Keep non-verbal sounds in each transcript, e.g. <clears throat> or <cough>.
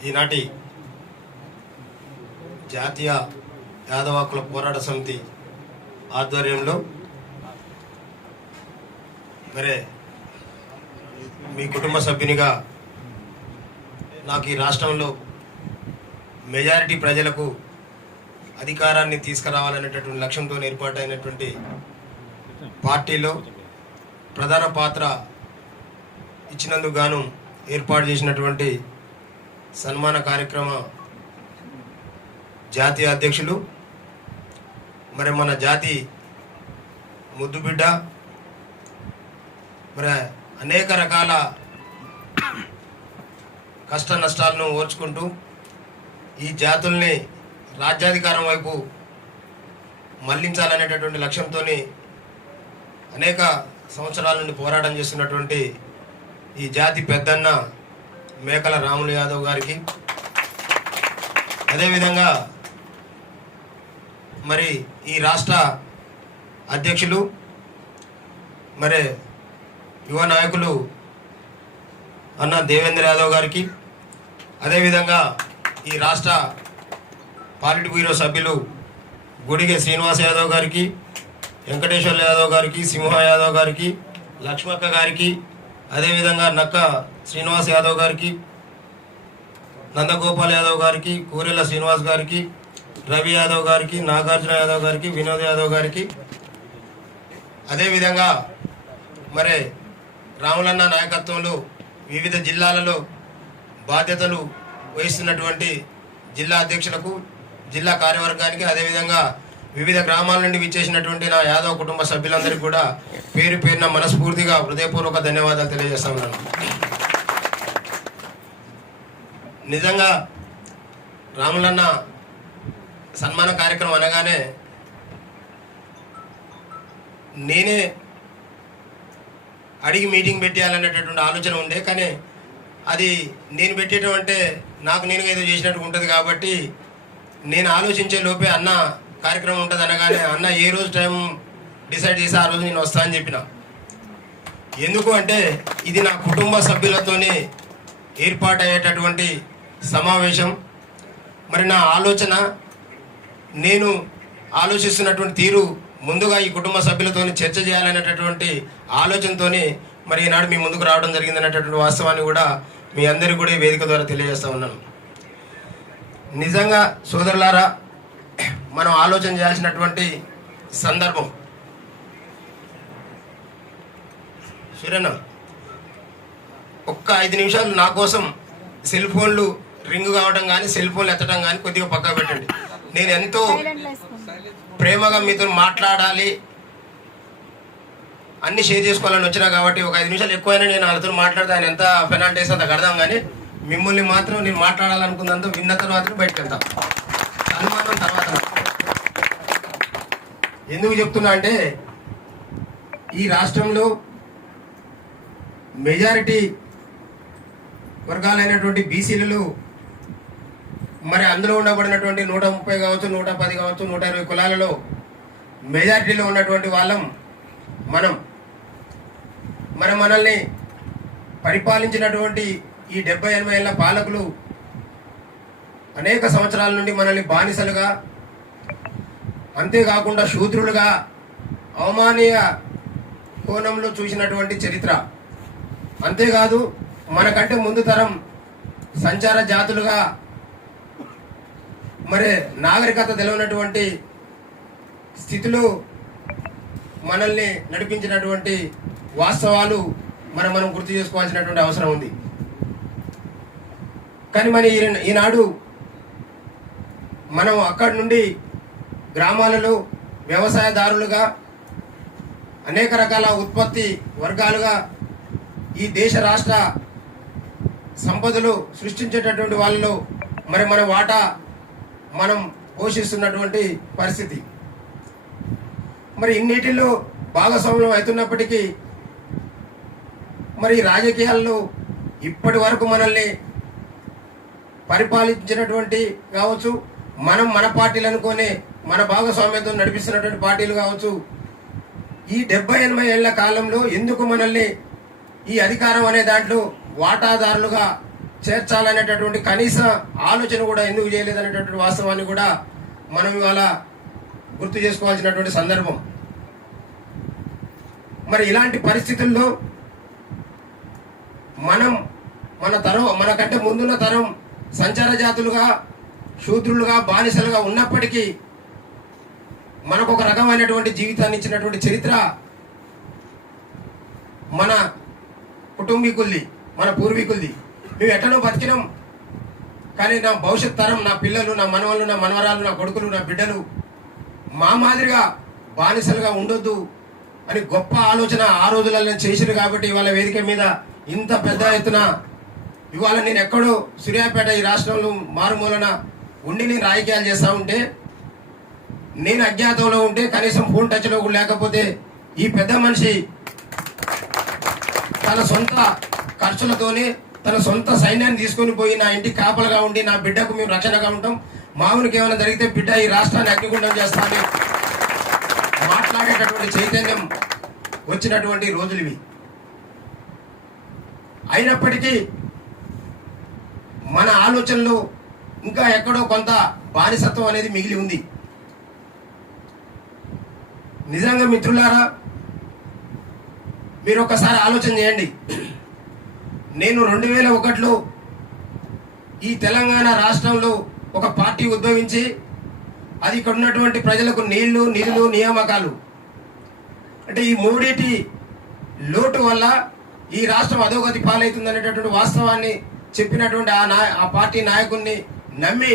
ఈనాటి జాతీయ యాదవ హక్కుల పోరాట సమితి ఆధ్వర్యంలో మరే మీ కుటుంబ సభ్యునిగా నాకు ఈ రాష్ట్రంలో మెజారిటీ ప్రజలకు అధికారాన్ని తీసుకురావాలనేటటువంటి లక్ష్యంతో ఏర్పాటైనటువంటి పార్టీలో ప్రధాన పాత్ర ఇచ్చినందుకు గాను ఏర్పాటు చేసినటువంటి సన్మాన కార్యక్రమ జాతీయ అధ్యక్షులు మరి మన జాతి ముద్దుబిడ్డ మరి అనేక రకాల కష్ట నష్టాలను ఓర్చుకుంటూ ఈ జాతుల్ని రాజ్యాధికారం వైపు మళ్ళించాలనేటటువంటి లక్ష్యంతో అనేక సంవత్సరాల నుండి పోరాటం చేస్తున్నటువంటి ఈ జాతి పెద్దన్న మేకల రాములు యాదవ్ గారికి. అదేవిధంగా మరి ఈ రాష్ట్ర అధ్యక్షులు మరి యువ నాయకులు అన్న దేవేంద్ర యాదవ్ గారికి. అదేవిధంగా ఈ రాష్ట్ర పాలిట్ బ్యూరో సభ్యులు గుడిగె శ్రీనివాస్ యాదవ్ గారికి వెంకటేశ్వర యాదవ్ గారికి సింహ యాదవ్ గారికి లక్ష్మక్క గారికి అదేవిధంగా నక్క శ్రీనివాస్ యాదవ్ గారికి నందగోపాల్ యాదవ్ గారికి కూరెల శ్రీనివాస్ గారికి రవి యాదవ్ గారికి నాగార్జున యాదవ్ గారికి వినోద్ యాదవ్ గారికి. అదేవిధంగా మరి రాములన్న నాయకత్వంలో వివిధ జిల్లాలలో బాధ్యతలు వహిస్తున్నటువంటి జిల్లా అధ్యక్షులకు జిల్లా కార్యవర్గానికి అదేవిధంగా వివిధ గ్రామాల నుండి విచ్చేసినటువంటి నా యాదవ్ కుటుంబ సభ్యులందరికీ కూడా పేరు పేరున మనస్ఫూర్తిగా హృదయపూర్వక ధన్యవాదాలు తెలియజేస్తా ఉన్నాను. నిజంగా రాములన్న సన్మాన కార్యక్రమం అనగానే నేనే అడిగి మీటింగ్ పెట్టేయాలనేటటువంటి ఆలోచన ఉండే కానీ అది నేను పెట్టేయటం అంటే నాకు నేను ఏదో చేసినట్టు ఉంటుంది కాబట్టి నేను ఆలోచించే లోపే అన్న కార్యక్రమం ఉంటుంది అనగానే అన్న ఏ రోజు టైం డిసైడ్ చేసి ఆ రోజు నేను వస్తా అని చెప్పిన. ఎందుకు అంటే ఇది నా కుటుంబ సభ్యులతోనే ఏర్పాటయ్యేటటువంటి సమావేశం. మరి నా ఆలోచన నేను ఆలోచిస్తున్నటువంటి తీరు ముందుగా ఈ కుటుంబ సభ్యులతో చర్చ చేయాలనేటటువంటి ఆలోచనతోనే మరి ఈనాడు మీ ముందుకు రావడం జరిగింది అనేటటువంటి వాస్తవాన్ని కూడా మీ అందరికీ కూడా వేదిక ద్వారా తెలియజేస్తా ఉన్నాను. నిజంగా సోదరులారా మనం ఆలోచన చేయాల్సినటువంటి సందర్భం. సూర్యన్న ఒక్క ఐదు నిమిషాలు నా కోసం సెల్ ఫోన్లు రింగ్ కావడం కానీ సెల్ ఫోన్లు ఎత్తడం కానీ కొద్దిగా పక్కకు పెట్టండి. నేను ఎంతో ప్రేమగా మీతో మాట్లాడాలి. అన్ని షేర్ చేసుకోవాలని వచ్చినా కాబట్టి ఒక ఐదు నిమిషాలు ఎక్కువైనా నేను వాళ్ళతో మాట్లాడితే ఆయన ఎంత పెనాల్టీ వేస్తే అంత కడదాం కానీ మిమ్మల్ని మాత్రం నేను మాట్లాడాలనుకున్నంత విన్న తర్వాత బయటకు వెళ్తాం. సన్మానం తర్వాత ఎందుకు చెప్తున్నా అంటే ఈ రాష్ట్రంలో మెజారిటీ వర్గాలైనటువంటి బీసీలలో మరి అందులో ఉండబడినటువంటి నూట ముప్పై కావచ్చు నూట పది కావచ్చు నూట ఇరవై కులాలలో మెజారిటీలో ఉన్నటువంటి వాళ్ళం మనం. మరి మనల్ని పరిపాలించినటువంటి ఈ డెబ్బై ఎనభై ఏళ్ళ పాలకులు అనేక సంవత్సరాల నుండి మనల్ని బానిసలుగా అంతేకాకుండా శూద్రులుగా అవమానీయ కోణంలో చూసినటువంటి చరిత్ర. అంతేకాదు మనకంటే ముందు తరం సంచార జాతులుగా మరి నాగరికత తెలియనటువంటి స్థితిలో మనల్ని నడిపించినటువంటి వాస్తవాలు మనం మనం గుర్తు చేసుకోవాల్సినటువంటి అవసరం ఉంది. కానీ మరి ఈనాడు మనం అక్కడి నుండి గ్రామాలలో వ్యవసాయదారులుగా అనేక రకాల ఉత్పత్తి వర్గాలుగా ఈ దేశ రాష్ట్ర సంపదలు సృష్టించేటటువంటి వాళ్ళలో మరి మన వాటా మనం పోషిస్తున్నటువంటి పరిస్థితి. మరి ఇన్నిటిలో భాగస్వామ్యం అవుతున్నప్పటికీ మరి రాజకీయాల్లో ఇప్పటి వరకు మనల్ని పరిపాలించినటువంటి కావచ్చు మనం మన పార్టీలు అనుకునే మన భాగస్వామ్యంతో నడిపిస్తున్నటువంటి పార్టీలు కావచ్చు ఈ డెబ్బై ఎనభై ఏళ్ళ కాలంలో ఎందుకు మనల్ని ఈ అధికారం అనే దాంట్లో వాటాదారులుగా చేర్చాలనేటటువంటి కనీస ఆలోచన కూడా ఎందుకు చేయలేదనేటటువంటి వాస్తవాన్ని కూడా మనం ఇవాళ గుర్తు చేసుకోవాల్సినటువంటి సందర్భం. మరి ఇలాంటి పరిస్థితుల్లో మనం మన తరం మనకంటే ముందున్న తరం సంచార జాతులుగా శూద్రులుగా బానిసలుగా ఉన్నప్పటికీ మనకు ఒక రకమైనటువంటి జీవితాన్ని ఇచ్చినటువంటి చరిత్ర మన కుటుంబీకుల్ది మన పూర్వీకులది. మేము ఎట్లనో బతికినాం కానీ నా భవిష్యత్ తరం నా పిల్లలు నా మనవలు నా మనవరాలు నా కొడుకులు నా బిడ్డలు మా మాదిరిగా బానిసలుగా ఉండొద్దు అని గొప్ప ఆలోచన ఆ రోజులలో చేసిరు కాబట్టి ఇవాళ వేదిక మీద ఇంత పెద్ద ఎత్తున ఇవాళ నేను ఎక్కడో సూర్యాపేట ఈ రాష్ట్రంలో మారుమూలన ఉండి నేను రాజకీయాలు చేస్తా ఉంటే నేను అజ్ఞాతంలో ఉంటే కనీసం ఫోన్ టచ్లో కూడా లేకపోతే ఈ పెద్ద మనిషి తన సొంత ఖర్చులతోనే తన సొంత సైన్యాన్ని తీసుకొని పోయి నా ఇంటి కాపలుగా ఉండి నా బిడ్డకు మేము రక్షణగా ఉంటాం. మామూలుకి ఏమైనా జరిగితే బిడ్డ ఈ రాష్ట్రాన్ని అగ్నిగుండం చేస్తామని మాట్లాడేటటువంటి చైతన్యం వచ్చినటువంటి రోజులు ఇవి. అయినప్పటికీ మన ఆలోచనలు ఇంకా ఎక్కడో కొంత బానిసత్వం అనేది మిగిలి ఉంది. నిజంగా మిత్రులారా మీరు ఒకసారి ఆలోచన చేయండి. నేను రెండు వేల ఒకటిలో ఈ తెలంగాణ రాష్ట్రంలో ఒక పార్టీ ఉద్భవించి అది ఇక్కడ ఉన్నటువంటి ప్రజలకు నీళ్ళు నిధులు నియామకాలు. అంటే ఈ మూడిటి లోటు వల్ల ఈ రాష్ట్రం అధోగతి పాలవుతుంది అనేటటువంటి వాస్తవాన్ని చెప్పినటువంటి ఆ నాయ ఆ పార్టీ నాయకుడిని నమ్మి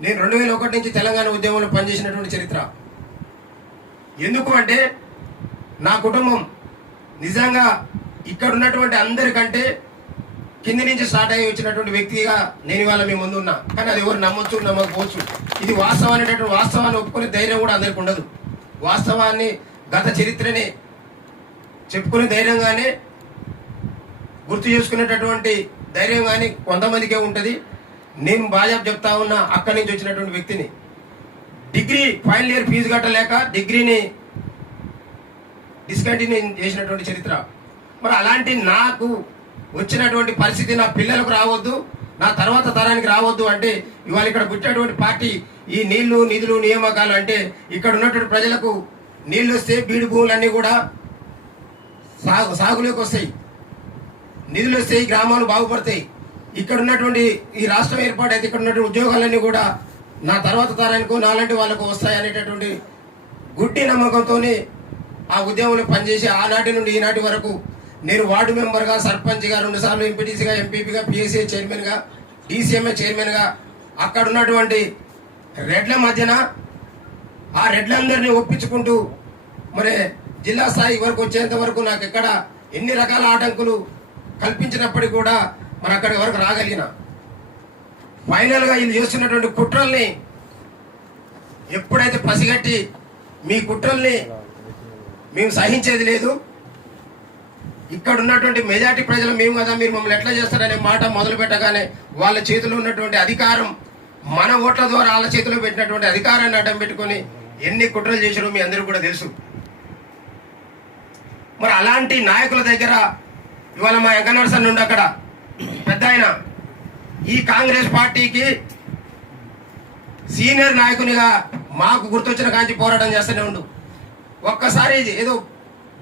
నేను రెండు వేల ఒకటి నుంచి తెలంగాణ ఉద్యమంలో పనిచేసినటువంటి చరిత్ర. ఎందుకు అంటే నా కుటుంబం నిజంగా ఇక్కడ ఉన్నటువంటి అందరికంటే కింది నుంచి స్టార్ట్ అయ్యి వచ్చినటువంటి వ్యక్తిగా నేను ఇవాళ మీ ముందు ఉన్నా. కానీ అది ఎవరు నమ్మొచ్చు నమ్మకపోవచ్చు. ఇది వాస్తవం అనేటటువంటి వాస్తవాన్ని ఒప్పుకునే ధైర్యం కూడా అందరికి ఉండదు. వాస్తవాన్ని గత చరిత్రని చెప్పుకునే ధైర్యంగానే గుర్తు చేసుకునేటటువంటి ధైర్యం కానీ కొంతమందికే ఉంటుంది. నేను బాజాబ్ చెప్తా ఉన్నా అక్కడి నుంచి వచ్చినటువంటి వ్యక్తిని. డిగ్రీ ఫైనల్ ఇయర్ ఫీజు కట్టలేక డిగ్రీని డిస్కంటిన్యూ చేసినటువంటి చరిత్ర. మరి అలాంటి నాకు వచ్చినటువంటి పరిస్థితి నా పిల్లలకు రావద్దు నా తర్వాత తరానికి రావద్దు అంటే ఇవాళ ఇక్కడ పుట్టినటువంటి పార్టీ ఈ నీళ్ళు నిధులు నియామకాలు అంటే ఇక్కడ ఉన్నటువంటి ప్రజలకు నీళ్ళు వస్తే బీడు భూములన్నీ కూడా సాగు సాగులోకి వస్తాయి. నిధులు వస్తాయి గ్రామాలు బాగుపడతాయి. ఇక్కడ ఉన్నటువంటి ఈ రాష్ట్రం ఏర్పాటైతే ఇక్కడ ఉన్నటువంటి ఉద్యోగాలన్నీ కూడా నా తర్వాత తరానికి నాలాంటి వాళ్ళకు వస్తాయి అనేటటువంటి గుడ్డి నమ్మకంతోనే ఆ ఉద్యమంలో పనిచేసి ఆనాటి నుండి ఈనాటి వరకు నేను వార్డు మెంబర్గా సర్పంచ్గా రెండుసార్లు ఎంపీటీసీగా ఎంపీపీగా పిఎస్ఏ చైర్మన్గా డీసీఎంఏ చైర్మన్గా అక్కడ ఉన్నటువంటి రెడ్ల మధ్యన ఆ రెడ్లందరినీ ఒప్పించుకుంటూ మరి జిల్లా స్థాయి వరకు వచ్చేంత వరకు నాకు ఎక్కడ ఎన్ని రకాల ఆటంకులు కల్పించినప్పటికీ కూడా మరి అక్కడి వరకు రాగలిగిన. ఫైనల్గా వీళ్ళు చేస్తున్నటువంటి కుట్రల్ని ఎప్పుడైతే పసిగట్టి మీ కుట్రల్ని మేము సహించేది లేదు. ఇక్కడ ఉన్నటువంటి మెజార్టీ ప్రజలు మేము కదా మీరు మమ్మల్ని ఎట్లా చేస్తారనే మాట మొదలు పెట్టగానే వాళ్ళ చేతిలో ఉన్నటువంటి అధికారం మన ఓట్ల ద్వారా వాళ్ళ చేతిలో పెట్టినటువంటి అధికారాన్ని అడ్డం పెట్టుకొని ఎన్ని కుట్రలు చేసారో మీ అందరూ కూడా తెలుసు. మరి అలాంటి నాయకుల దగ్గర ఇవాళ మా వెంకన్నరసన్ నుండి అక్కడ పెద్ద ఆయన ఈ కాంగ్రెస్ పార్టీకి సీనియర్ నాయకునిగా మాకు గుర్తొచ్చిన కాంచి పోరాటం చేస్తూనే ఉండు. ఒక్కసారి ఏదో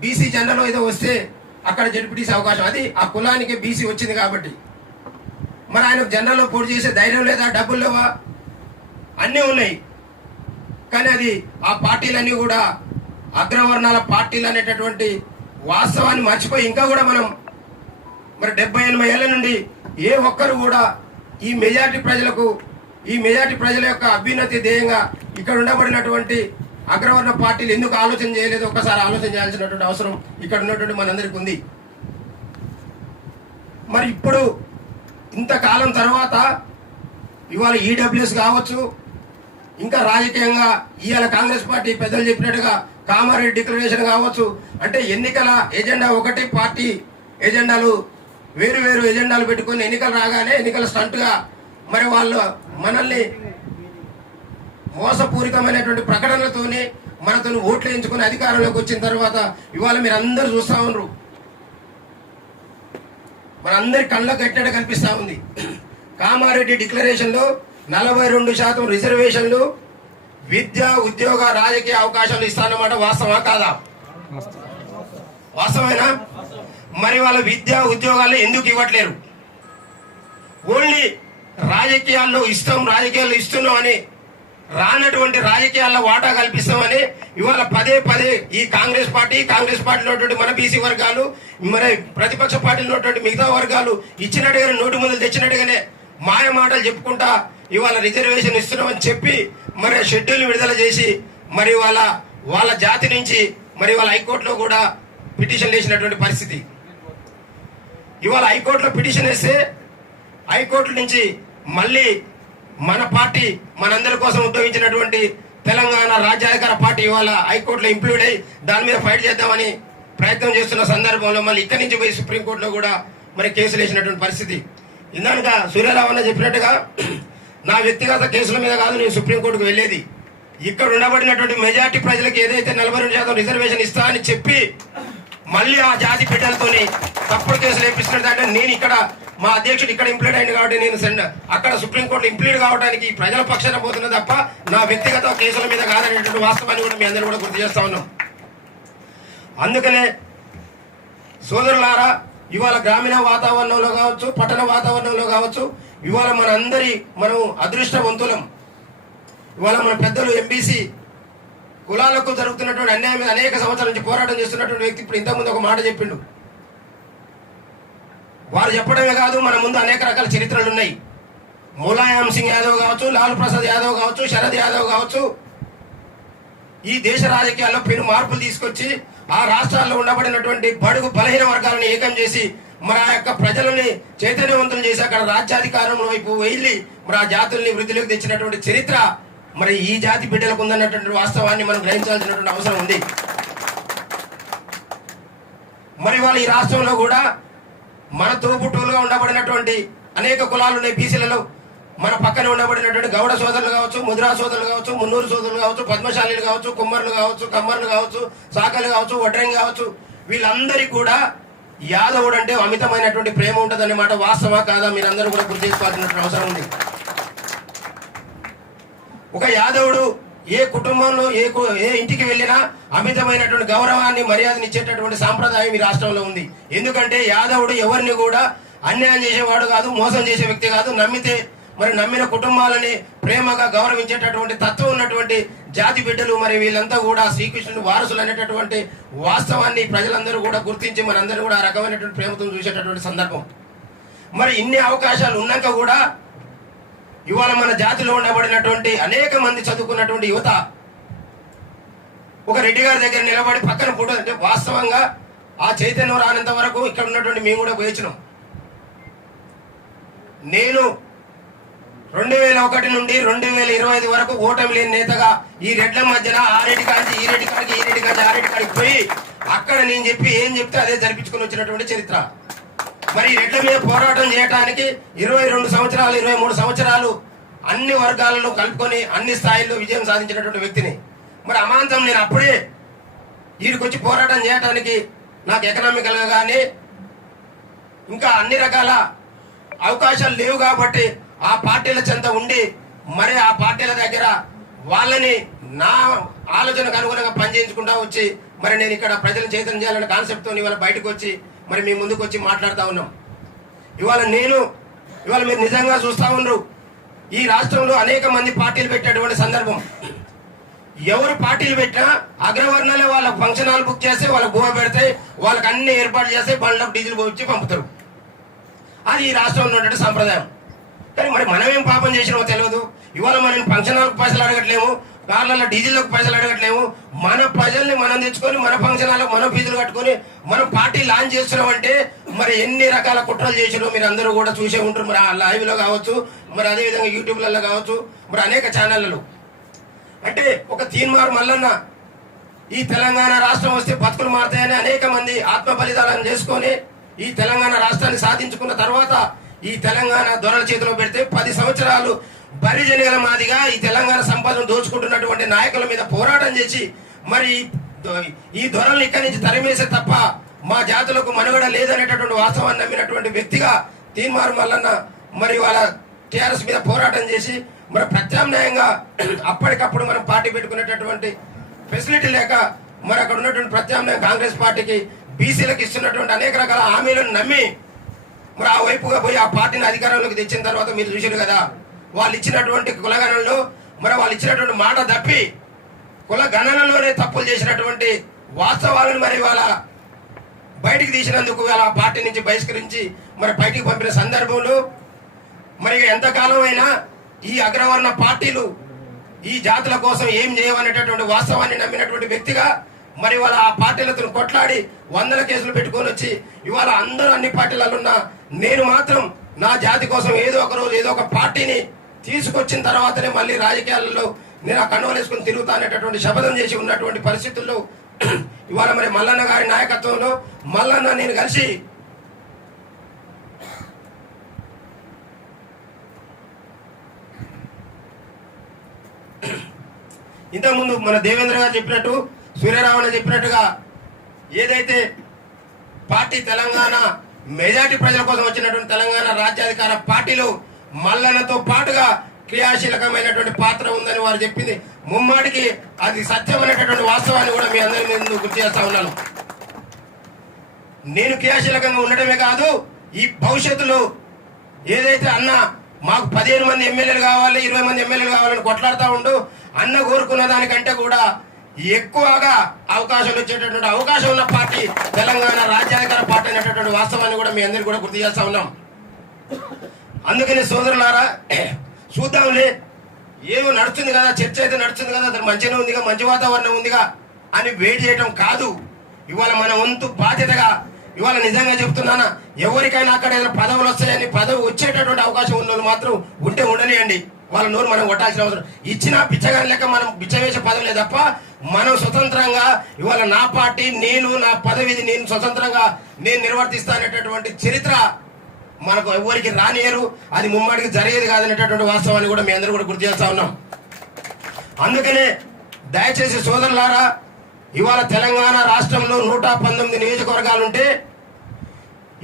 బీసీ జనరల్ ఏదో వస్తే అక్కడ జడ్పీటీసీ అవకాశం. అది ఆ కులానికి బీసీ వచ్చింది కాబట్టి. మరి ఆయన జనరల్లో పోటీ చేసే ధైర్యం లేదా డబ్బులు లేవా? అన్నీ ఉన్నాయి. కానీ అది ఆ పార్టీలన్నీ కూడా అగ్రవర్ణాల పార్టీలు అనేటటువంటి వాస్తవాన్ని మర్చిపోయి ఇంకా కూడా మనం మరి డెబ్బై ఎనభై ఏళ్ళ నుండి ఏ ఒక్కరు కూడా ఈ మెజార్టీ ప్రజలకు ఈ మెజార్టీ ప్రజల యొక్క అభ్యున్నతి ధ్యేయంగా ఇక్కడ ఉండబడినటువంటి అగ్రవర్ణ పార్టీలు ఎందుకు ఆలోచన చేయలేదు? ఒకసారి ఆలోచన చేయాల్సినటువంటి అవసరం ఇక్కడ ఉన్నటువంటి మనందరికీ ఉంది. మరి ఇప్పుడు ఇంతకాలం తర్వాత ఇవాళ ఈడబ్ల్యూఎస్ కావచ్చు ఇంకా రాజకీయంగా ఇవాళ కాంగ్రెస్ పార్టీ పెద్దలు చెప్పినట్టుగా కామారెడ్డి డిక్లరేషన్ కావచ్చు అంటే ఎన్నికల ఎజెండా ఒకటి పార్టీ ఎజెండాలు వేరు వేరు ఎజెండాలు పెట్టుకొని ఎన్నికలు రాగానే ఎన్నికల స్టంట్గా మరి వాళ్ళు మనల్ని మోసపూరితమైనటువంటి ప్రకటనలతోనే మనతో ఓట్లు ఎంచుకుని అధికారంలోకి వచ్చిన తర్వాత ఇవాళ మీరు అందరు చూస్తా ఉన్నారు. మనందరి కళ్ళ కట్టడ కనిపిస్తా ఉంది. కామారెడ్డి డిక్లరేషన్లో నలభై రెండు శాతం రిజర్వేషన్లు విద్య ఉద్యోగ రాజకీయ అవకాశాలు ఇస్తానన్నమాట. వాస్తవా కాదా? వాస్తవేనా మరి వాళ్ళ విద్య ఉద్యోగాలు ఎందుకు ఇవ్వట్లేరు? ఓన్లీ రాజకీయాల్లో ఇష్టం రాజకీయాల్లో ఇస్తున్నాం అని రానటువంటి రాజకీయాల్లో వాటా కల్పిస్తామని ఇవాళ పదే పదే ఈ కాంగ్రెస్ పార్టీ కాంగ్రెస్ పార్టీలో ఉన్నటువంటి మన బీసీ వర్గాలు మరి ప్రతిపక్ష పార్టీలో ఉన్నటువంటి మిగతా వర్గాలు ఇచ్చినట్టుగానే నోటి ముందు తెచ్చినట్టుగానే మాయ మాటలు చెప్పుకుంటా ఇవాళ రిజర్వేషన్ ఇస్తున్నామని చెప్పి మరి షెడ్యూల్ విడుదల చేసి మరి వాళ్ళ వాళ్ళ జాతి నుంచి మరి వాళ్ళ హైకోర్టులో కూడా పిటిషన్ వేసినటువంటి పరిస్థితి. ఇవాళ హైకోర్టులో పిటిషన్ వేస్తే హైకోర్టు నుంచి మళ్ళీ మన పార్టీ మనందరి కోసం ఉద్యోగించినటువంటి తెలంగాణ రాజ్యాధికార పార్టీ ఇవాళ హైకోర్టులో ఇంప్లూడ్ అయ్యి దాని మీద ఫైట్ చేద్దామని ప్రయత్నం చేస్తున్న సందర్భంలో మళ్ళీ ఇక్కడి నుంచి పోయి సుప్రీంకోర్టులో కూడా మరి కేసులు వేసినటువంటి పరిస్థితి. ఇందాక సూర్యరావు అన్న చెప్పినట్టుగా నా వ్యక్తిగత కేసుల మీద కాదు నేను సుప్రీంకోర్టుకు వెళ్ళేది. ఇక్కడ ఉండబడినటువంటి మెజార్టీ ప్రజలకు ఏదైతే నలభై రెండు శాతం రిజర్వేషన్ ఇస్తా అని చెప్పి మళ్ళీ ఆ జాతి బిడ్డలతోని తప్పుడు కేసులు వేపిస్తున్నట్టు అంటే నేను ఇక్కడ మా అధ్యక్షుడు ఇక్కడ ఇంప్లీడ్ అయింది కాబట్టి నేను సెండ్ అక్కడ సుప్రీంకోర్టు ఇంప్లీడ్ కావడానికి ప్రజల పక్షాన పోతున్నా తప్ప నా వ్యక్తిగత కేసుల మీద కాదనేటువంటి వాస్తవాన్ని కూడా మీ అందరూ కూడా గుర్తు చేస్తా ఉన్నాం. అందుకనే సోదరులారా ఇవాళ గ్రామీణ వాతావరణంలో కావచ్చు పట్టణ వాతావరణంలో కావచ్చు ఇవాళ మన అందరి మనం అదృష్టవంతులం. ఇవాళ మన పెద్దలు ఎంబీసీ కులాలకు జరుగుతున్నటువంటి అన్యాయం మీద అనేక సంవత్సరాల నుంచి పోరాటం చేస్తున్నటువంటి వ్యక్తి ఇప్పుడు ఇంతకుముందు ఒక మాట చెప్పిండు. వారు చెప్పడమే కాదు మన ముందు అనేక రకాల చరిత్రలు ఉన్నాయి. ములాయం సింగ్ యాదవ్ కావచ్చు లాల్ ప్రసాద్ యాదవ్ కావచ్చు శరద్ యాదవ్ కావచ్చు. ఈ దేశ రాజకీయాల్లో పెను మార్పులు తీసుకొచ్చి ఆ రాష్ట్రాల్లో ఉండబడినటువంటి బడుగు బలహీన వర్గాలను ఏకం చేసి మరి ఆ యొక్క ప్రజలని చైతన్యవంతం చేసి అక్కడ రాజ్యాధికారం వైపు వెళ్ళి మరి ఆ జాతుల్ని వృద్ధిలోకి తెచ్చినటువంటి చరిత్ర మరి ఈ జాతి బిడ్డలకు ఉందన్నటువంటి వాస్తవాన్ని మనం గ్రహించాల్సినటువంటి అవసరం ఉంది. మరి వాళ్ళ ఈ రాష్ట్రంలో కూడా మన తోబుట్టువులుగా ఉండబడినటువంటి అనేక కులాలు ఉన్నాయి బీసీలలో. మన పక్కన ఉండబడినటువంటి గౌడ సోదరులు కావచ్చు ముద్రా సోదరులు కావచ్చు మున్నూరు సోదరులు కావచ్చు పద్మశాలీలు కావచ్చు కుమ్మరులు కావచ్చు కమ్మర్లు కావచ్చు సాకలు కావచ్చు వడ్రంగి కావచ్చు. వీళ్ళందరికీ కూడా యాదవుడు అంటే అమితమైనటువంటి ప్రేమ ఉంటుంది అన్నమాట వాస్తవా కాదా? మీరందరూ కూడా గుర్తు చేసుకోవాల్సినటువంటి అవసరం ఉంది. ఒక యాదవుడు ఏ కుటుంబంలో ఏ కు- ఏ ఇంటికి వెళ్ళినా అమితమైనటువంటి గౌరవాన్ని మర్యాదని ఇచ్చేటటువంటి సాంప్రదాయం ఈ రాష్ట్రంలో ఉంది. ఎందుకంటే యాదవుడు ఎవరిని కూడా అన్యాయం చేసేవాడు కాదు మోసం చేసే వ్యక్తి కాదు. నమ్మితే మరి నమ్మిన కుటుంబాలని ప్రేమగా గౌరవించేటటువంటి తత్వం ఉన్నటువంటి జాతి బిడ్డలు మరి వీళ్ళంతా కూడా శ్రీకృష్ణుని వారసులు అనేటటువంటి వాస్తవాన్ని ప్రజలందరూ కూడా గుర్తించి మనందరూ కూడా ఆ రకమైనటువంటి ప్రేమతో చూసేటటువంటి సందర్భం. మరి ఇన్ని అవకాశాలు ఉన్నాక కూడా ఇవాళ మన జాతిలో ఉండబడినటువంటి అనేక మంది చదువుకున్నటువంటి యువత ఒక రెడ్డి గారి దగ్గర నిలబడి పక్కన ఫోటో అంటే వాస్తవంగా ఆ చైతన్యం రానంత వరకు ఇక్కడ ఉన్నటువంటి మేము కూడా పోయించినాం నేను రెండు వేల ఒకటి నుండి రెండు వేల ఇరవై ఐదు వరకు ఓటమి లేని నేతగా ఈ రెడ్ల మధ్యన ఆ రెడ్డి కాంచి ఈ రెడ్డి కాడికి ఈ రెడ్డి కాంచి ఆ రెడ్డి కాడికి పోయి అక్కడ నేను చెప్పి ఏం చెప్తే అదే జరిపించుకుని వచ్చినటువంటి చరిత్ర. మరి రెడ్ల మీద పోరాటం చేయడానికి ఇరవై రెండు సంవత్సరాలు ఇరవై మూడు సంవత్సరాలు అన్ని వర్గాలను కలుపుకొని అన్ని స్థాయిల్లో విజయం సాధించినటువంటి వ్యక్తిని. మరి అమాంతం నేను అప్పుడే వీడికొచ్చి పోరాటం చేయడానికి నాకు ఎకనామికల్గా కానీ ఇంకా అన్ని రకాల అవకాశాలు లేవు కాబట్టి ఆ పార్టీల చెంత ఉండి మరి ఆ పార్టీల దగ్గర వాళ్ళని నా ఆలోచనకు అనుగుణంగా పనిచేయించుకుంటా వచ్చి మరి నేను ఇక్కడ ప్రజలను చైతన్యం చేయాలనే కాన్సెప్ట్తో ఇవాళ బయటకు వచ్చి మరి మీ ముందుకు వచ్చి మాట్లాడుతూ ఉన్నాం. ఇవాళ నేను ఇవాళ మీరు నిజంగా చూస్తా ఉన్నారు ఈ రాష్ట్రంలో అనేక మంది పార్టీలు పెట్టేటువంటి సందర్భం. ఎవరు పార్టీలు పెట్టినా అగ్రవర్ణాలే వాళ్ళ ఫంక్షన్ హాల్ బుక్ చేస్తే వాళ్ళకి భూమి పెడితే వాళ్ళకి అన్ని ఏర్పాటు చేస్తే బండ్లకు డీజిల్ పోయించి పంపుతారు. అది ఈ రాష్ట్రంలో ఉన్నటువంటి సంప్రదాయం. కానీ మరి మనం ఏం పాపం చేసినామో తెలియదు. ఇవాళ మనం ఫంక్షన్ హాల్కి పైసలు అడగట్లేము. కార్లలో డీజిల్లకు పైసలు అడగట్లేము మన ప్రజల్ని మనం తెచ్చుకొని మన ఫంక్షన్ హాల్లో మనం ఫీజులు కట్టుకొని మనం పార్టీ లాంచ్ చేస్తున్నాం అంటే మరి ఎన్ని రకాల కుట్రలు చేసినో మీరు అందరూ కూడా చూసే ఉంటారు మరి ఆ లైవ్లో కావచ్చు మరి అదేవిధంగా యూట్యూబ్లలో కావచ్చు మరి అనేక ఛానళ్ళలో. అంటే ఒక తీన్మార్ మల్లన్న ఈ తెలంగాణ రాష్ట్రం వస్తే బతుకులు మారుతాయని అనేక మంది ఆత్మ బలిదానం చేసుకొని ఈ తెలంగాణ రాష్ట్రాన్ని సాధించుకున్న తర్వాత ఈ తెలంగాణ దొరల చేతిలో పెడితే పది సంవత్సరాలు బరిజనిగల మాదిగా ఈ తెలంగాణ సంపదను దోచుకుంటున్నటువంటి నాయకుల మీద పోరాటం చేసి మరి ఈ దొ- ఇక్కడి నుంచి తరిమేసే తప్ప మా జాతులకు మనుగడ లేదనేటటువంటి వాస్తవాన్ని నమ్మినటువంటి వ్యక్తిగా తీన్మారు మల్లన్న మరి వాళ్ళ టీఆర్ఎస్ మీద పోరాటం చేసి మరి ప్రత్యామ్నాయంగా అప్పటికప్పుడు మనం పార్టీ పెట్టుకునేటటువంటి ఫెసిలిటీ లేక మరి అక్కడ ఉన్నటువంటి ప్రత్యామ్నాయం కాంగ్రెస్ పార్టీకి బీసీలకు ఇస్తున్నటువంటి అనేక రకాల హామీలను నమ్మి మరి ఆ వైపుగా పోయి ఆ పార్టీని అధికారంలోకి తెచ్చిన తర్వాత మీరు చూసారు కదా. వాళ్ళు ఇచ్చినటువంటి కులగణనలో మరి వాళ్ళు ఇచ్చినటువంటి మాట తప్పి కుల గణనలోనే తప్పులు చేసినటువంటి వాస్తవాలను మరి వాళ్ళ బయటికి తీసినందుకు వాళ్ళ పార్టీ నుంచి బహిష్కరించి మరి బయటికి పంపిన సందర్భంలో మరి ఎంతకాలం అయినా ఈ అగ్రవర్ణ పార్టీలు ఈ జాతుల కోసం ఏం చేయవనేటటువంటి వాస్తవాన్ని నమ్మినటువంటి వ్యక్తిగా మరి వాళ్ళ ఆ పార్టీలతో కొట్లాడి వందల కేసులు పెట్టుకొని వచ్చి ఇవాళ అందరూ అన్ని పార్టీలలో ఉన్న నేను మాత్రం నా జాతి కోసం ఏదో ఒక రోజు ఏదో ఒక పార్టీని తీసుకొచ్చిన తర్వాతనే మళ్ళీ రాజకీయాలలో నేను ఆ కండువలు వేసుకుని తిరుగుతా అనేటటువంటి శపథం చేసి ఉన్నటువంటి పరిస్థితుల్లో <clears throat> ఇవాళ మరి మల్లన్న గారి నాయకత్వంలో మల్లన్న నేను కలిసి <clears throat> ఇంతకుముందు మన దేవేంద్ర గారు చెప్పినట్టు సూర్యరావణ చెప్పినట్టుగా ఏదైతే పార్టీ తెలంగాణ మెజార్టీ ప్రజల కోసం వచ్చినటువంటి తెలంగాణ రాజ్యాధికార పార్టీలో మల్లన్నతో పాటుగా క్రియాశీలకమైనటువంటి పాత్ర ఉందని వారు చెప్పింది. ముమ్మాడికి అది సత్యమైనటువంటి వాస్తవాన్ని కూడా మీ అందరి మీద గుర్తు చేస్తా ఉన్నాను. నేను క్రియాశీలకంగా ఉండటమే కాదు ఈ భవిష్యత్తులో ఏదైతే అన్న మాకు పదిహేను మంది ఎమ్మెల్యేలు కావాలి ఇరవై మంది ఎమ్మెల్యేలు కావాలని కొట్లాడుతూ ఉండు అన్న కోరుకున్న దానికంటే కూడా ఎక్కువగా అవకాశాలు వచ్చేటటువంటి అవకాశం ఉన్న పార్టీ తెలంగాణ రాజ్యాధికార పార్టీ అనేటటువంటి వాస్తవాన్ని కూడా మీ అందరికీ కూడా గుర్తు చేస్తా ఉన్నాం. అందుకని సోదరులారా చూద్దాంలే. ఏమో నడుస్తుంది కదా చర్చ అయితే నడుస్తుంది కదా అతను మంచిగా ఉందిగా మంచి వాతావరణం ఉందిగా అని వేడి చేయటం కాదు. ఇవాళ మన వంతు బాధ్యతగా ఇవాళ నిజంగా చెప్తున్నానా ఎవరికైనా అక్కడ ఏదైనా పదవులు వస్తాయని పదవి వచ్చేటటువంటి అవకాశం ఉన్న మాత్రం ఉంటే ఉండనియండి. వాళ్ళ నోరు మనం కొట్టాల్సిన అవసరం. ఇచ్చిన పిచ్చగాని లెక్క మనం బిచ్చవేసే పదవులే తప్ప మనం స్వతంత్రంగా ఇవాళ నా పార్టీ నేను నా పదవిది నేను స్వతంత్రంగా నేను నిర్వర్తిస్తానేటటువంటి చరిత్ర మనకు ఎవరికి రానియరు. అది ముమ్మడికి జరిగేది కాదనేటటువంటి వాస్తవాన్ని కూడా మీ అందరూ కూడా గుర్తు చేస్తా ఉన్నాం. అందుకనే దయచేసి సోదరులారా ఇవాళ తెలంగాణ రాష్ట్రంలో నూట పంతొమ్మిది నియోజకవర్గాలు ఉంటే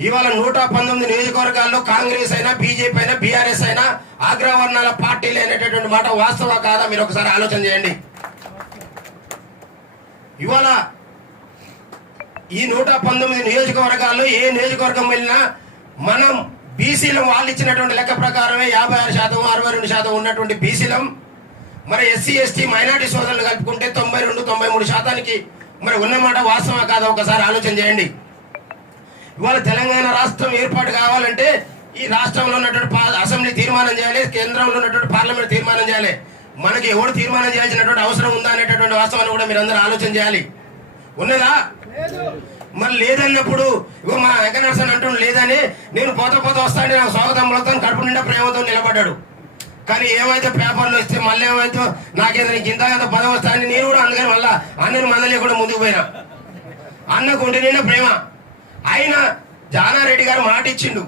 ఇవాళ నూట పంతొమ్మిది నియోజకవర్గాల్లో కాంగ్రెస్ అయినా బీజేపీ అయినా బీఆర్ఎస్ అయినా అగ్రవర్ణాల పార్టీలు అనేటటువంటి మాట వాస్తవ కాదా మీరు ఒకసారి ఆలోచన చేయండి. ఇవాళ ఈ నూట పంతొమ్మిది నియోజకవర్గాల్లో ఏ నియోజకవర్గం వెళ్ళినా మనం బీసీలం వాళ్ళు ఇచ్చినటువంటి లెక్క ప్రకారమే యాభై ఆరు శాతం అరవై రెండు శాతం ఉన్నటువంటి బీసీలం మరి ఎస్సీ ఎస్టీ మైనార్టీ సోదరులు కలుపుకుంటే తొంభై రెండు తొంభై మూడు శాతానికి మరి ఉన్నమాట వాస్తవం కాదా ఒకసారి ఆలోచన చేయండి. ఇవాళ తెలంగాణ రాష్ట్రం ఏర్పాటు కావాలంటే ఈ రాష్ట్రంలో ఉన్నటువంటి అసెంబ్లీ తీర్మానం చేయాలి కేంద్రంలో ఉన్నటువంటి పార్లమెంట్ తీర్మానం చేయాలి. మనకి ఎవడు తీర్మానం చేయాల్సినటువంటి అవసరం ఉందా అనేటటువంటి వాస్తవాన్ని కూడా మీరు అందరూ ఆలోచన చేయాలి. ఉన్నదా? మరి లేదన్నప్పుడు ఇగో మా వెంకటనరసన్ అంటుండు లేదని నేను పోత పోత వస్తాను నాకు స్వాగతం పలుకుతాను కడుపు నిండా ప్రేమతో నిలబడ్డాడు. కానీ ఏమైతే పేపర్లు వస్తే మళ్ళీ ఏమైతే నాకేదో నీకు ఇంత కదా పదం వస్తాయని నేను కూడా అందుకని మళ్ళా అన్నని మందలే కూడా ముందుకు పోయినా. అన్నకు ఉండి నిండా ప్రేమ. అయినా జానారెడ్డి గారు మాట ఇచ్చిండు.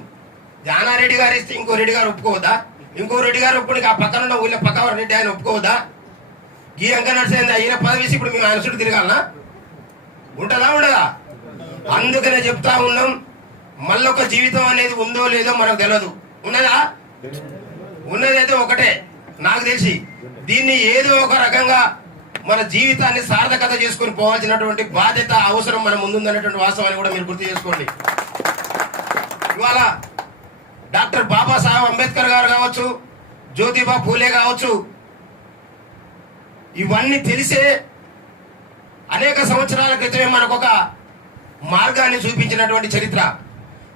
జానారెడ్డి గారు ఇస్తే ఇంకో రెడ్డి గారు ఒప్పుకోవద్దా? ఇంకో రెడ్డి గారు ఒప్పుకోనికి ఆ పక్కన ఉన్న ఊళ్ళో పక్క రెడ్డి ఆయన ఒప్పుకోవద్దా? ఈ అంక నడిచేది ఈయన పదవి ఇప్పుడు మేము ఆయన చుట్టూ తిరగాలనా? ఉంటుందా ఉండదా? అందుకనే చెప్తా ఉన్నాం మళ్ళొక జీవితం అనేది ఉందో లేదో మనకు తెలియదు ఉన్నదా? ఉన్నదైతే ఒకటే నాకు తెలిసి. దీన్ని ఏదో ఒక రకంగా మన జీవితాన్ని సార్థకత చేసుకొని పోవాల్సినటువంటి బాధ్యత అవసరం మన ముందుందనేటువంటి వాస్తవాన్ని కూడా మీరు గుర్తు చేసుకోండి. ఇవాళ డాక్టర్ బాబాసాహెబ్ అంబేద్కర్ గారు కావచ్చు జ్యోతిబా పూలే కావచ్చు ఇవన్నీ తెలిసే అనేక సంవత్సరాల క్రితమే మనకు ఒక మార్గాన్ని చూపించినటువంటి చరిత్ర.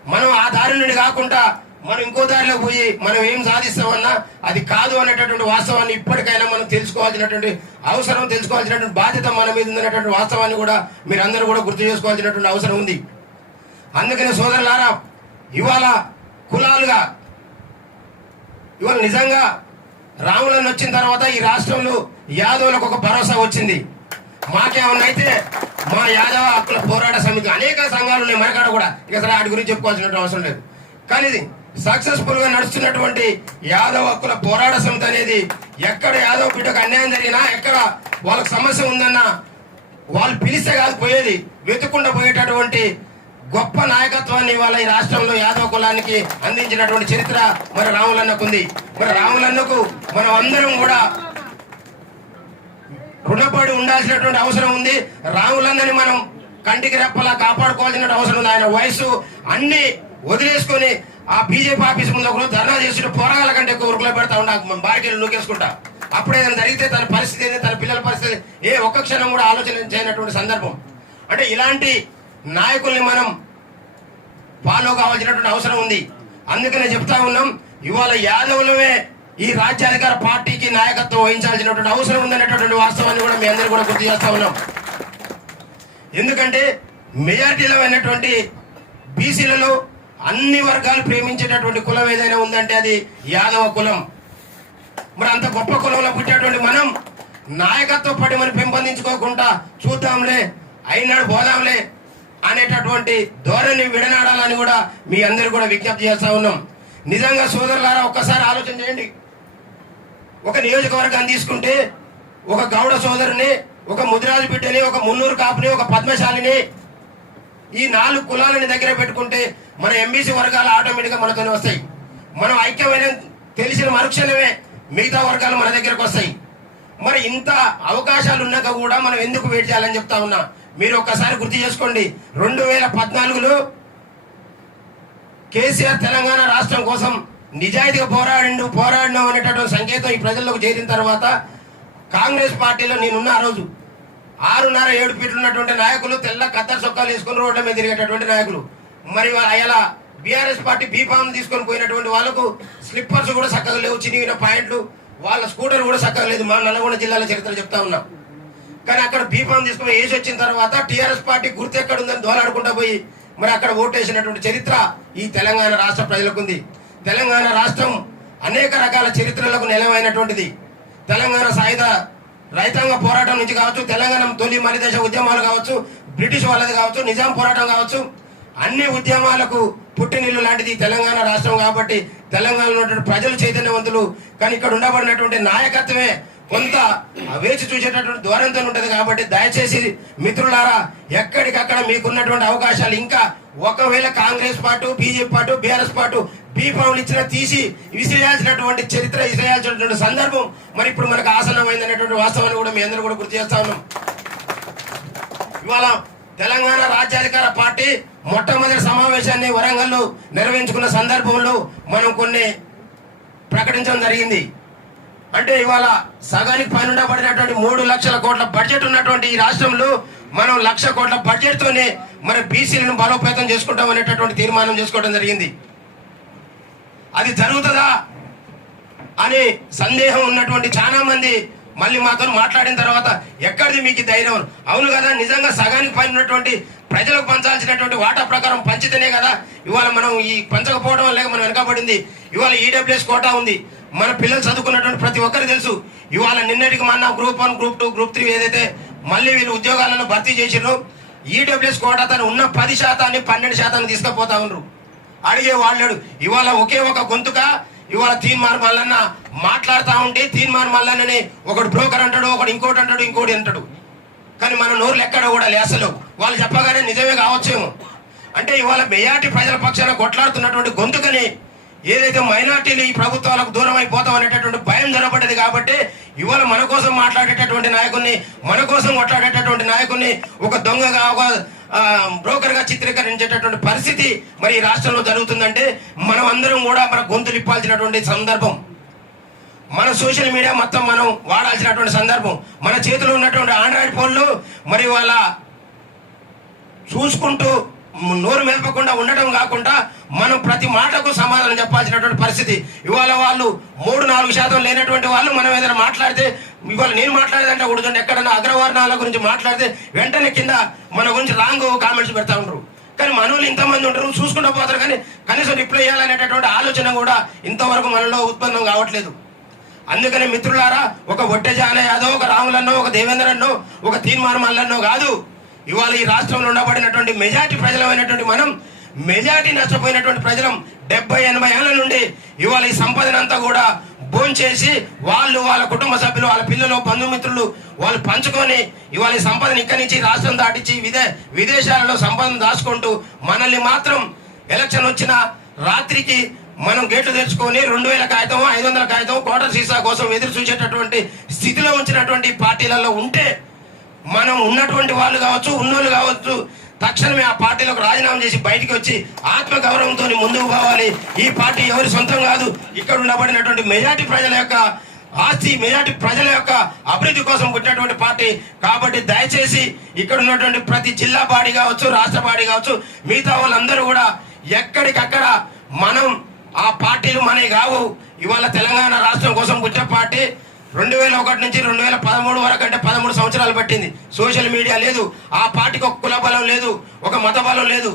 మనం ఆ దారిని కాకుండా మనం ఇంకో దారిలో పోయి మనం ఏం సాధిస్తామన్నా అది కాదు అనేటటువంటి వాస్తవాన్ని ఇప్పటికైనా మనం తెలుసుకోవాల్సినటువంటి అవసరం తెలుసుకోవాల్సినటువంటి బాధ్యత మన మీద ఉందనేటువంటి వాస్తవాన్ని కూడా మీరందరూ కూడా గుర్తు చేసుకోవాల్సినటువంటి అవసరం ఉంది. అందుకనే సోదరులారా ఇవాళ కులాలుగా ఇవాళ నిజంగా రాములను వచ్చిన తర్వాత ఈ రాష్ట్రంలో యాదవులకు ఒక భరోసా వచ్చింది. మాకేమన్నా అయితే మా యాదవ హక్కుల పోరాట సమితి అనేక సంఘాలు ఉన్నాయి. మనకాడ కూడా ఇక సరే వాటి గురించి చెప్పుకోవాల్సిన అవసరం లేదు. కానీ ఇది సక్సెస్ఫుల్గా నడుస్తున్నటువంటి యాదవ హక్కుల పోరాట సమితి అనేది ఎక్కడ యాదవ బిడ్డకు అన్యాయం జరిగినా ఎక్కడ వాళ్ళకి సమస్య ఉందన్నా వాళ్ళు పిలిస్తే కాదు పోయేది. వెతుకుండా పోయేటటువంటి గొప్ప నాయకత్వాన్ని ఇవాళ ఈ రాష్ట్రంలో యాదవ కులానికి అందించినటువంటి చరిత్ర మరి రాములన్నకు ఉంది మరి రాములన్నకు మనం అందరం కూడా రుణపడి ఉండాల్సినటువంటి అవసరం ఉంది. రాములందరినీ మనం కంటికి రెప్పలా కాపాడుకోవాల్సిన అవసరం ఉంది. ఆయన వయసు అన్ని వదిలేసుకొని ఆ బీజేపీ ఆఫీస్ ముందు ఒకరోజు ధర్నా చేసిన పోరాగాల కంటే ఎక్కువ ఉరుకులో పెడతా ఉన్నా. బారికేలు నూకేసుకుంటా. అప్పుడు ఏదైనా జరిగితే తన పరిస్థితి ఏంది? తన పిల్లల పరిస్థితి ఏ ఒక్క క్షణం కూడా ఆలోచన చేయనటువంటి సందర్భం. అంటే ఇలాంటి నాయకుల్ని మనం ఫాలో కావాల్సినటువంటి అవసరం ఉంది. అందుకనే చెప్తా ఉన్నాం ఇవాళ యాదవులమే ఈ రాజ్యాధికార పార్టీకి నాయకత్వం వహించాల్సినటువంటి అవసరం ఉందనేటటువంటి వాస్తవాన్ని కూడా మీ అందరూ కూడా గుర్తు చేస్తా ఉన్నాం. ఎందుకంటే మెజార్టీలో అయినటువంటి బీసీలలో అన్ని వర్గాలు ప్రేమించేటటువంటి కులం ఏదైనా ఉందంటే అది యాదవ కులం. మరి అంత గొప్ప కులంలో పుట్టేటువంటి మనం నాయకత్వ పడిమని పెంపొందించుకోకుండా చూద్దాంలే అయినాడు పోదాంలే అనేటటువంటి ధోరణి విడనాడాలని కూడా మీ అందరూ కూడా విజ్ఞప్తి చేస్తా ఉన్నాం. నిజంగా సోదరులారా ఒక్కసారి ఆలోచన చేయండి. ఒక నియోజకవర్గాన్ని తీసుకుంటే ఒక గౌడ సోదరుని ఒక ముదిరాజు బిడ్డని ఒక మున్నూరు కాపుని ఒక పద్మశాలిని ఈ నాలుగు కులాలని దగ్గర పెట్టుకుంటే మన ఎంబీసీ వర్గాలు ఆటోమేటిక్గా మనతోనే వస్తాయి. మనం ఐక్యమైన తెలిసిన మరుక్షణమే మిగతా వర్గాలు మన దగ్గరకు వస్తాయి. మరి ఇంత అవకాశాలు ఉన్నాక కూడా మనం ఎందుకు వెయిట్ చేయాలని చెప్తా ఉన్నా? మీరు ఒక్కసారి గుర్తు చేసుకోండి. రెండు వేల పద్నాలుగులో కేసీఆర్ తెలంగాణ రాష్ట్రం కోసం నిజాయితీగా పోరాడిండు పోరాడినాం అనేటటువంటి సంకేతం ఈ ప్రజల్లోకి చేరిన తర్వాత కాంగ్రెస్ పార్టీలో నేనున్న ఆ రోజు ఆరున్నర ఏడు ఫీట్లు ఉన్నటువంటి నాయకులు తెల్ల కత్తర్ చొక్కాలు వేసుకుని రోడ్ల మీద తిరిగేటటువంటి నాయకులు. మరి అలా బీఆర్ఎస్ పార్టీ బీఫామ్ తీసుకొని పోయినటువంటి వాళ్ళకు స్లిప్పర్స్ కూడా చక్కగా లేవు చినిగిన పాయింట్లు వాళ్ళ స్కూటర్ కూడా చక్కగా లేదు. మా నల్గొండ జిల్లాల చరిత్ర చెప్తా ఉన్నాం. కానీ అక్కడ బీఫామ్ తీసుకుని వేసి వచ్చిన తర్వాత టీఆర్ఎస్ పార్టీ గుర్తు ఎక్కడ ఉందని దోలాడుకుంటా పోయి మరి అక్కడ ఓటేసినటువంటి చరిత్ర ఈ తెలంగాణ రాష్ట్ర ప్రజలకు ఉంది తెలంగాణ రాష్ట్రం అనేక రకాల చరిత్రలకు నిలవైనటువంటిది. తెలంగాణ సాయుధ రైతాంగ పోరాటం నుంచి కావచ్చు తెలంగాణ తొలి మలిదశ ఉద్యమాలు కావచ్చు బ్రిటిష్ వాళ్ళది కావచ్చు నిజాం పోరాటం కావచ్చు అన్ని ఉద్యమాలకు పుట్టినిల్లు లాంటిది తెలంగాణ రాష్ట్రం కాబట్టి తెలంగాణలో ఉన్నటువంటి ప్రజలు చైతన్యవంతులు. కానీ ఇక్కడ ఉండబడినటువంటి నాయకత్వమే కొంత వేచి చూసేటటువంటి దూరంతో ఉంటుంది కాబట్టి దయచేసి మిత్రులారా ఎక్కడికక్కడ మీకున్నటువంటి అవకాశాలు ఇంకా ఒకవేళ Congress party BJP party BRS party బీఫాములు ఇచ్చిన తీసి విసిరేయాల్సినటువంటి చరిత్ర విసిరేయాల్సినటువంటి సందర్భం మరి ఇప్పుడు మనకు ఆసనమైందనేటువంటి వాస్తవాన్ని కూడా మీ అందరూ కూడా గుర్తు చేస్తా ఉన్నాం. ఇవాళ తెలంగాణ రాజ్యాధికార పార్టీ మొట్టమొదటి సమావేశాన్ని వరంగల్లో నిర్వహించుకున్న సందర్భంలో మనం కొన్ని ప్రకటించడం జరిగింది. అంటే ఇవాళ సగానికి పైన ఉండబడినటువంటి మూడు లక్షల కోట్ల బడ్జెట్ ఉన్నటువంటి ఈ రాష్ట్రంలో మనం లక్ష కోట్ల బడ్జెట్ తోనే మన బీసీలను బలోపేతం చేసుకుంటాం అనేటటువంటి తీర్మానం చేసుకోవడం జరిగింది. అది జరుగుతుందా అని సందేహం ఉన్నటువంటి చాలా మంది మళ్ళీ మాతో మాట్లాడిన తర్వాత ఎక్కడిది మీకు ధైర్యం? అవును కదా నిజంగా సగానికి పైన ఉన్నటువంటి ప్రజలకు పంచాల్సినటువంటి వాటా ప్రకారం పంచితేనే కదా ఇవాళ మనం ఈ పంచకపోవడం లేక మనం వెనకబడింది. ఇవాళ ఈడబ్ల్యూఎస్ కోటా ఉంది. మన పిల్లలు చదువుకున్న చదువుకున్నటువంటి ప్రతి ఒక్కరు తెలుసు. ఇవాళ నిన్నటికి మన group one group two group three ఏదైతే మళ్ళీ వీళ్ళు ఉద్యోగాలను భర్తీ చేసిర్రు ఈడబ్ల్యూఎస్ కోటా తను ఉన్న పది శాతాన్ని పన్నెండు శాతాన్ని తీసుకుపోతా ఉన్నారు అడిగే వాళ్ళడు ఇవాళ ఒకే ఒక గొంతుక ఇవాళ తీన్మార్ మల్లన్న మాట్లాడుతూ ఉంటే తీన్మార్ మల్లన్నని ఒకడు బ్రోకర్ అంటాడు ఒకడు ఇంకోటి అంటాడు ఇంకోటి అంటాడు. కానీ మన నోరులు ఎక్కడ కూడా లేసలేవు వాళ్ళు చెప్పగానే నిజమే కావచ్చేమో. అంటే ఇవాళ మెజార్టీ ప్రజల పక్షాన కొట్లాడుతున్నటువంటి గొంతుకని ఏదైతే మైనార్టీలు ఈ ప్రభుత్వాలకు దూరం అయిపోతాం అనేటటువంటి భయం జరగబడ్డది కాబట్టి ఇవాళ మన కోసం మాట్లాడేటటువంటి నాయకుడిని మన కోసం కొట్లాడేటటువంటి నాయకుడిని ఒక దొంగగా ఒక బ్రోకర్గా చిత్రీకరించేటటువంటి పరిస్థితి మరి ఈ రాష్ట్రంలో జరుగుతుందంటే మనం అందరం కూడా మన గొంతులు ఇప్పాల్సినటువంటి సందర్భం. మన సోషల్ మీడియా మొత్తం మనం వాడాల్సినటువంటి సందర్భం. మన చేతిలో ఉన్నటువంటి ఆండ్రాయిడ్ ఫోన్లు మరి వాళ్ళ చూసుకుంటూ నోరు మెలపకుండా ఉండటం కాకుండా మనం ప్రతి మాటకు సమాధానం చెప్పాల్సినటువంటి పరిస్థితి. ఇవాళ వాళ్ళు మూడు నాలుగు శాతం లేనటువంటి వాళ్ళు మనం ఏదైనా మాట్లాడితే ఇవాళ నేను మాట్లాడేదంటే కూర్చోండి ఎక్కడన్నా అగ్రవర్ణాల గురించి మాట్లాడితే వెంటనే కింద మన గురించి రాంగ్ కామెంట్స్ పెడతా ఉండరు కానీ మనోళ్ళు ఇంతమంది ఉంటారు చూసుకుంటూ పోతారు కానీ కనీసం రిప్లై చేయాలనేటటువంటి ఆలోచన కూడా ఇంతవరకు మనలో ఉత్పన్నం కావట్లేదు. అందుకని మిత్రులారా ఒక ఒట్టెజాన యాదవ్ ఒక రాములన్నో ఒక దేవేంద్రన్నో ఒక తీర్మానం మల్లన్నో కాదు. ఇవాళ ఈ రాష్ట్రంలో ఉండబడినటువంటి మెజార్టీ ప్రజలమైనటువంటి మనం మెజార్టీ నష్టపోయినటువంటి ప్రజలం డెబ్బై ఎనభై ఏళ్ళ నుండి ఇవాళ ఈ సంపదనంతా కూడా భోంచేసి వాళ్ళు వాళ్ళ కుటుంబ సభ్యులు వాళ్ళ పిల్లలు బంధుమిత్రులు వాళ్ళు పంచుకొని ఇవాళ ఈ సంపదను ఇక్కడి నుంచి రాష్ట్రం దాటించి విదే విదేశాలలో సంపదను దాచుకుంటూ మనల్ని మాత్రం ఎలక్షన్ వచ్చిన రాత్రికి మనం గేట్లు తెచ్చుకొని రెండు వేల కాగితం ఐదు వందల కాగితం కోటర్ సీసా కోసం ఎదురు చూసేటటువంటి స్థితిలో ఉంచినటువంటి పార్టీలలో ఉంటే మనం ఉన్నటువంటి వాళ్ళు కావచ్చు ఉన్నోళ్ళు కావచ్చు తక్షణమే ఆ పార్టీలకు రాజీనామా చేసి బయటికి వచ్చి ఆత్మ గౌరవంతో ముందుకు పోవాలి. ఈ పార్టీ ఎవరి సొంతం కాదు. ఇక్కడ ఉండబడినటువంటి మెజార్టీ ప్రజల యొక్క ఆస్తి మెజార్టీ ప్రజల యొక్క అభివృద్ధి కోసం పుట్టినటువంటి పార్టీ. కాబట్టి దయచేసి ఇక్కడ ఉన్నటువంటి ప్రతి జిల్లా బాడీ కావచ్చు రాష్ట్ర బాడీ కావచ్చు మిగతా వాళ్ళందరూ కూడా ఎక్కడికక్కడ మనం ఆ పార్టీలు మనవి కావు. ఇవాళ తెలంగాణ రాష్ట్రం కోసం పుట్టే పార్టీ. రెండు వేల ఒకటి నుంచి రెండు వేల పదమూడు వరకు అంటే పదమూడు సంవత్సరాలు పట్టింది. సోషల్ మీడియా లేదు ఆ పార్టీకి ఒక కుల బలం లేదు ఒక మత బలం లేదు.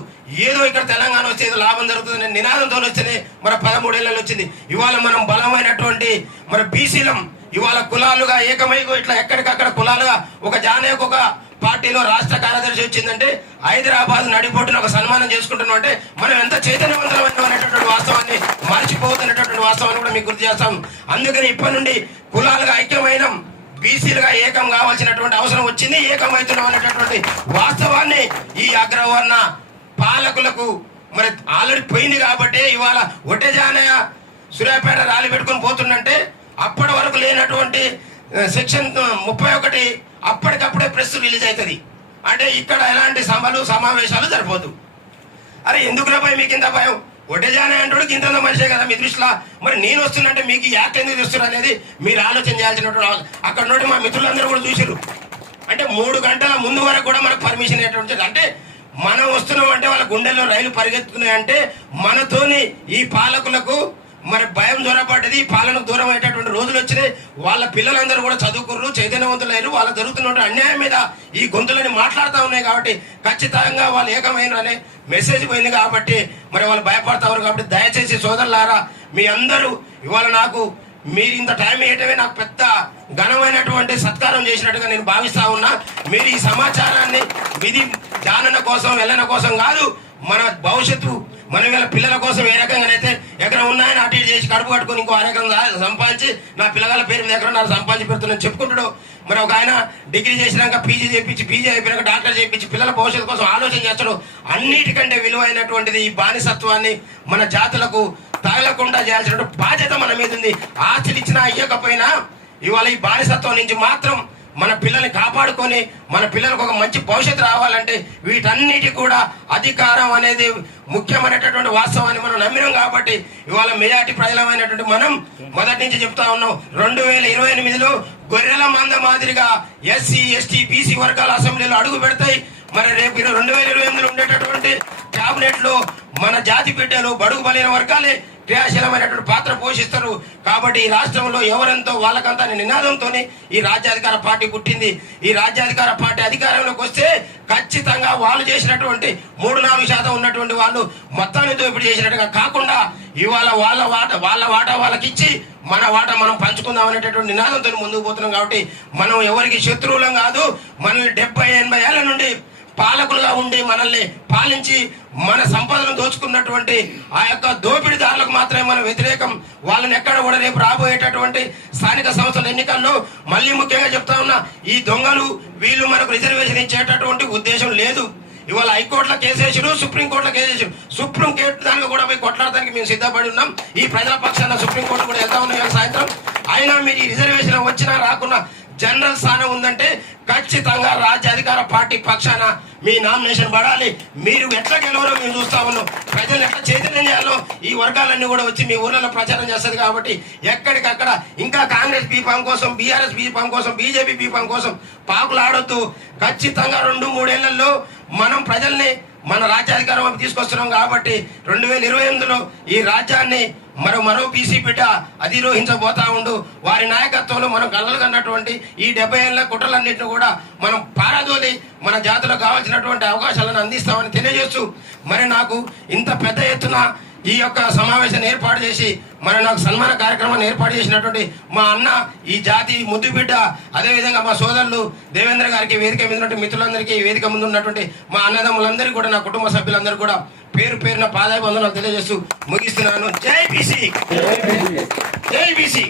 ఏదో ఇక్కడ తెలంగాణ వచ్చి ఏదో లాభం జరుగుతుంది నినాదంతో వచ్చింది మరి పదమూడేళ్ళలో వచ్చింది. ఇవాళ మనం బలమైనటువంటి మరి బీసీలం ఇవాళ కులాలుగా ఏకమై ఇట్లా ఎక్కడికక్కడ కులాలుగా ఒక జానేకు ఒక పార్టీలో రాష్ట్ర కార్యదర్శి వచ్చిందంటే హైదరాబాద్ నడిపోటున ఒక సన్మానం చేసుకుంటున్నాం అంటే మనం ఎంత చైతన్యవంతమైన అనేటటువంటి వాస్తవాన్ని మర్చిపోతున్నటువంటి వాస్తవాన్ని కూడా మీకు గుర్తు చేస్తాం. అందుకని ఇప్పటి నుండి కులాలుగా ఐక్యమైన బీసీలుగా ఏకం కావాల్సినటువంటి అవసరం వచ్చింది ఏకమవుతున్నాం అనేటటువంటి వాస్తవాన్ని ఈ అగ్రవర్ణ పాలకులకు మరి ఆల్రెడీ పోయింది కాబట్టి ఇవాళ ఒట్టెజానయ సూర్యాపేట ర్యాలీ పెట్టుకొని పోతుండంటే అప్పటి వరకు లేనటువంటి సెక్షన్ ముప్పై ఒకటి అప్పటికప్పుడే ప్రెస్ రిలీజ్ అవుతుంది. అంటే ఇక్కడ ఎలాంటి సభలు సమావేశాలు జరపదు అరే ఎందుకురా భయం మీకు ఇంత భయం? ఒడ్డజానే అంటాడు ఇంత మనిషే కదా మీ దృష్టిలో. మరి నేను వస్తున్నంటే మీకు యాక్ట్ ఎందుకు తెస్తున్నా అనేది మీరు ఆలోచన చేయాల్సినటువంటి అక్కడ నుండి మా మిత్రులందరూ కూడా చూసారు అంటే మూడు గంటల ముందు వరకు కూడా మనకు పర్మిషన్ ఎటువంటి అంటే మనం వస్తున్నాం అంటే వాళ్ళ గుండెల్లో రైలు పరిగెత్తుతున్నాయి అంటే మనతోని ఈ పాలకులకు మరి భయం దూరపడ్డది పాలనకు దూరం అయ్యేటటువంటి రోజులు వచ్చినాయి. వాళ్ళ పిల్లలందరూ కూడా చదువుకుర్రు చైతన్యవంతులయ్యారు వాళ్ళ జరుగుతున్న అన్యాయం మీద ఈ గొంతులని మాట్లాడుతూ ఉన్నాయి కాబట్టి ఖచ్చితంగా వాళ్ళు ఏకమైన అనే మెసేజ్ పోయింది కాబట్టి మరి వాళ్ళు భయపడతారు కాబట్టి దయచేసి సోదరులారా మీ అందరూ ఇవాళ నాకు మీరు ఇంత టైం వేయటమే నాకు పెద్ద ఘనమైనటువంటి సత్కారం చేసినట్టుగా నేను భావిస్తా ఉన్నా. మీరు ఈ సమాచారాన్ని విధి జానన కోసం వెళ్ళన కోసం కాదు మన భవిష్యత్తు మనం ఇలా పిల్లల కోసం ఏ రకంగానైతే ఎక్కడ ఉన్నాయని అటు ఇటు చేసి కడుపు కట్టుకొని ఇంకో రకంగా సంపాదించి నా పిల్లగాల పేరు మీద ఎక్కడ నాకు సంపాదించి పెడుతున్నాను చెప్పుకుంటాడు మరి ఒక ఆయన డిగ్రీ చేసినాక పీజీ చేయించి పీజీ అయిపోయినాక డాక్టర్ చేయించి పిల్లల భవిష్యత్తు కోసం ఆలోచన చేస్తాడు. అన్నిటికంటే విలువైనటువంటిది ఈ బానిసత్వాన్ని మన జాతులకు తగలకుండా చేయాల్సిన బాధ్యత మన మీద ఉంది. ఆస్తులు ఇచ్చినా ఇవ్వకపోయినా ఇవాళ ఈ బానిసత్వం నుంచి మాత్రం మన పిల్లల్ని కాపాడుకొని మన పిల్లలకు ఒక మంచి భవిష్యత్తు రావాలంటే వీటన్నిటి కూడా అధికారం అనేది ముఖ్యమైనటువంటి వాస్తవాన్ని మనం నమ్మినాం కాబట్టి ఇవాళ మెజార్టీ ప్రజలమైనటువంటి మనం మొదటి నుంచి చెప్తా ఉన్నాం. రెండు వేల ఇరవై ఎనిమిదిలో గొర్రెల మంద మాదిరిగా ఎస్సీ ఎస్టీ బీసీ వర్గాల అసెంబ్లీలో అడుగు పెడతాయి. మరి రేపు రెండు వేల ఇరవై ఎనిమిదిలో ఉండేటటువంటి క్యాబినెట్లో మన జాతి బిడ్డలు బడుగు బలైన వర్గాలే క్రియాశీలమైనటువంటి పాత్ర పోషిస్తారు. కాబట్టి ఈ రాష్ట్రంలో ఎవరెంతో వాళ్ళకంతా నినాదంతోనే ఈ రాజ్యాధికార పార్టీ పుట్టింది. ఈ రాజ్యాధికార పార్టీ అధికారంలోకి వస్తే ఖచ్చితంగా వాళ్ళు చేసినటువంటి మూడు నాలుగు శాతం ఉన్నటువంటి వాళ్ళు మొత్తాన్ని దోపిడీ చేసినట్టుగా కాకుండా ఇవాళ వాళ్ళ వాట వాళ్ళ వాటా వాళ్ళకి ఇచ్చి మన వాటా మనం పంచుకుందాం అనేటటువంటి నినాదంతో ముందుకు పోతున్నాం కాబట్టి మనం ఎవరికి శత్రువులం కాదు. మనల్ని డెబ్బై ఎనభై ఏళ్ళ నుండి పాలకులుగా ఉండి మనల్ని పాలించి మన సంపదను దోచుకున్నటువంటి ఆ యొక్క దోపిడీదారులకు మాత్రమే మనం వ్యతిరేకం. వాళ్ళని ఎక్కడ కూడా రేపు రాబోయేటటువంటి స్థానిక సంస్థల ఎన్నికల్లో మళ్ళీ ముఖ్యంగా చెప్తా ఉన్నా ఈ దొంగలు వీళ్ళు మనకు రిజర్వేషన్ ఇచ్చేటటువంటి ఉద్దేశం లేదు. ఇవాళ హైకోర్టులో కేసేసారు సుప్రీంకోర్టులో కేసేసారు సుప్రీం కోర్టు దానికి కూడా పోయి కొట్లాడడానికి మేము సిద్ధపడి ఉన్నాం. ఈ ప్రజల పక్షాన సుప్రీంకోర్టు కూడా వెళ్తా ఉన్నాం సాయంత్రం. అయినా మీరు ఈ రిజర్వేషన్ వచ్చినా రాకున్నా జనరల్ స్థానం ఉందంటే ఖచ్చితంగా రాజ్య అధికార పార్టీ పక్షాన మీ నామినేషన్ పడాలి. మీరు ఎట్లా గెలవరో మేము చూస్తా ఉన్నాం. ప్రజలు ఎట్లా చైతన్యం చేయాలో ఈ వర్గాలన్నీ కూడా వచ్చి మీ ఊర్లలో ప్రచారం చేస్తుంది కాబట్టి ఎక్కడికక్కడ ఇంకా కాంగ్రెస్ బీఫామ్ కోసం బీఆర్ఎస్ బీఫామ్ కోసం బీజేపీ బీఫామ్ కోసం పాకులు ఆడొద్దు ఖచ్చితంగా రెండు మూడేళ్ళలో మనం ప్రజల్ని మన రాజ్యాధికారం వైపు తీసుకొస్తున్నాం కాబట్టి రెండు వేల ఇరవై ఎనిమిదిలో ఈ రాజ్యాన్ని మరో మరో పీసీ బిడ్డ అధిరోహించబోతా ఉండు. వారి నాయకత్వంలో మనం కలలు కన్నటువంటి ఈ డెబ్బై ఏళ్ళ కుట్రలన్నింటిని కూడా మనం పారదోలి మన జాతులకు కావాల్సినటువంటి అవకాశాలను అందిస్తామని తెలియజేస్తూ మరి నాకు ఇంత పెద్ద ఎత్తున ఈ యొక్క సమావేశాన్ని ఏర్పాటు చేసి మరి నాకు సన్మాన కార్యక్రమాన్ని ఏర్పాటు చేసినటువంటి మా అన్న ఈ జాతి ముద్దు బిడ్డ అదేవిధంగా మా సోదరులు దేవేంద్ర గారికి వేదిక మీద ఉన్నటువంటి మిత్రులందరికీ వేదిక ముందు ఉన్నటువంటి మా అన్నదమ్ములందరికీ కూడా నా కుటుంబ సభ్యులందరూ కూడా పేరు పేరున పాదాయ వందనాలు తెలియజేస్తూ ముగిస్తున్నాను. జై బీసీ! జై బీసీ!